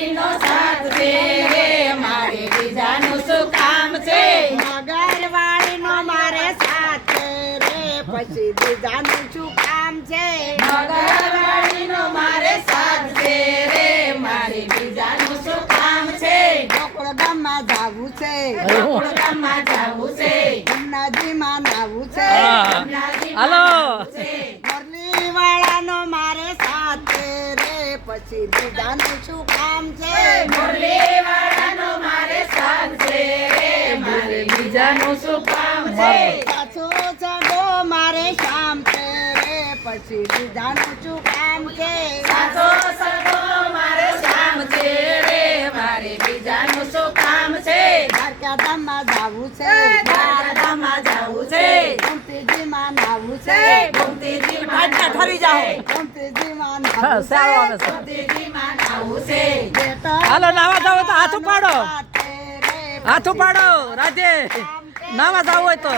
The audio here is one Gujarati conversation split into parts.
મગરવાળીનો સાથ છે રે મારે બીજાનું શું કામ છે મગરવાળીનો મારે સાથ છે રે પછી બીજાનું શું કામ છે મગરવાળીનો મારે સાથ છે રે મારે બીજાનું શું કામ છે ગોકુળ ગામમાં જાવું છે ગોકુળ ગામમાં જાવું છે નદીમાં નાવું છે હાલો મુરલી વાળાનો મારે સાથ છે રે પછી બીજાનું શું કામ છે મુરલીવાળાનો મારે સાથ છે રે મારે બીજાનું શું કામ છે સાચો સગો મારે શામ છે રે પછી બીજાનું શું કામ છે સાચો સગો મારે શામ છે રે મારે બીજાનું શું કામ છે દ્વારકા ધામમાં જાવું છે દ્વારકામાં જાવું છે ગોમતીજીમાં નાવું છે ગોમતીજીમાં ઠરી જાઓ ગોમતીજીમાં હા, નાવું સારું આવે છે. ગોમતીજીમાં નાવું છે હાલો નાવા જાવ તો હાથ ઉપાડો હાથ ઉપાડો રાજે નાવા જાવ હોય તો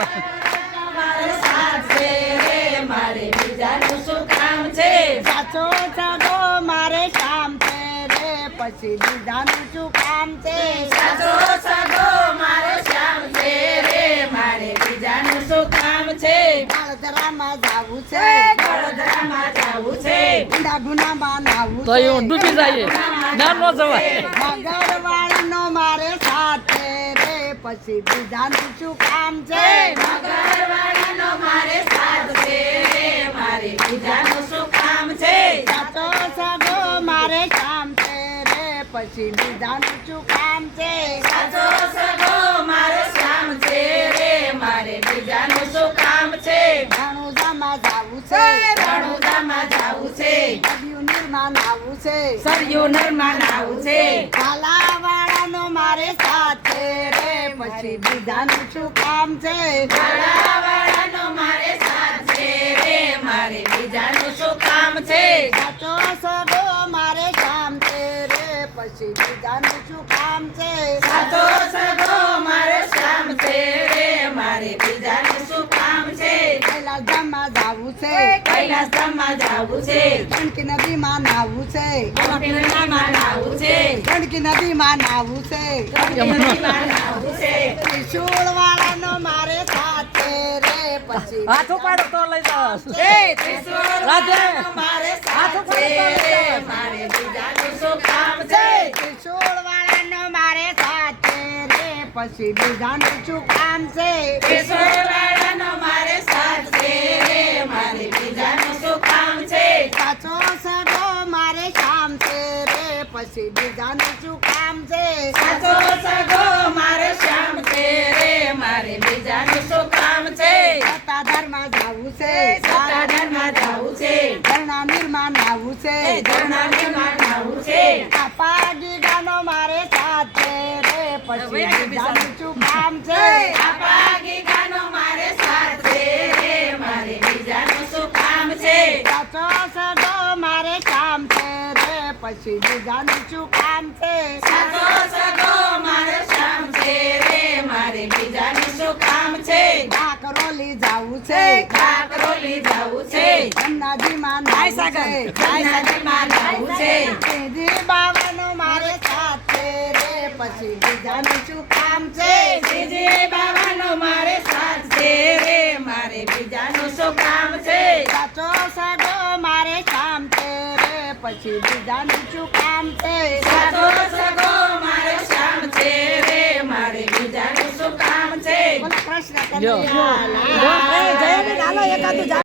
મારે સાથ છે રે મારે બીજાનું શું કામ છે સાચો સગો મારે શામ છે રે પછી બીજાનું શું કામ છે સાચો સગો મારો શ્યામ છે રે મારે બીજાનું શું કામ છે વડોદરામાં જાવું છે વડોદરામાં જાવું છે ગુંડા ગુનામાં નાવું તો એવું ડૂબી જાય ના નો જવાય મગરવાળીનો મારે સાથ છે રે પછી બીજાનું શું કામ છે મગરવાળાનો મારે સાથ છે રે મારે બીજાનું શું કામ છે સાચો સગો મારે શામ છે રે પછી બીજાનું શું કામ છે સાચો સગો મારો શ્યામ છે રે મારે બીજાનું શું કામ છે રણુજામાં જાવું છે રણુજામાં જાવું છે નદીયું નીરમાં નાવું છે સરયુ નરમાં નાવું છે કાલાવાળાનો મારે સાથ છે રે પછી બીજાનું શું કામ છે કાલાવાળાનો મારે સાથ છે રે મારે બીજાનું શું કામ છે સાચો સગો મારે શામ છે રે પછી બીજાનું શું કામ છે સાચો સગો મારો શ્યામ છે રે મારે બીજાનું શું કામ છે કૈલાસધામમાં જાવું છે કૈલાસધામમાં જાવું છે ગંડકી નદીમાં નાવું છે ગોપીનાથમાં નાવું છે ગંડકી નદીમાં નાવું છે ગોપીનાથમાં નાવું છે ત્રિશુળવાળાનો મારે સાથ છે રે પછી હાથ ઉપાડો તો લઈ જાવ ત્રિશુળવાળાનો મારે સાથ છે રે મારે બીજાનું શું કામ છે ત્રિશુળવાળાનો મારે સાથ છે રે પછી બીજાનું શું કામ છે ત્રિશુળવાળાનો મારે સાથ છે રે મારે બીજાનું શું કામ છે સાચો સગો મારે શામ છે રે પછી બીજાનું શું કામ છે સાચો સગો મારો શ્યામ છે રે મારે બીજાનું શું કામ છે સત્તાધારમાં જાવું છે સત્તાધારમાં જાવું છે ધરણા નીરમાં નાવું છે ધરણામાં નાવું છે આપા ગીગાનો મારે સાથ છે રે પછી બીજાનું શું કામ છે આપા ગીગાનો મારે સાથ છે રે મારે બીજાનું શું કામ છે સાચો સગો મારે શામ છે રે પછી બીજાનું શું કામ છે સાચો સગો મારો શ્યામ છે રે મારે બીજાનું શું કામ છે કાકરોલી જાવું છે કાકરોલી જાવું છે નદીમાં નાવું છે નદીમાં નાવું છે શ્રીજી બાવાનો મારે સાથ છે રે પછી બીજાનું શું કામ છે શ્રીજી બાવાનો મારે સાથ છે રે મારે બીજાનું શું કામ છે સાચો સગો મારે શામ છે રે પછી બીજાનું શું કામ છે સાચો સગો મારો શ્યામ છે રે મારે બીજાનું શું કામ છે બોલો કૃષ્ણ લ્યો. કનૈયા લાલ. જય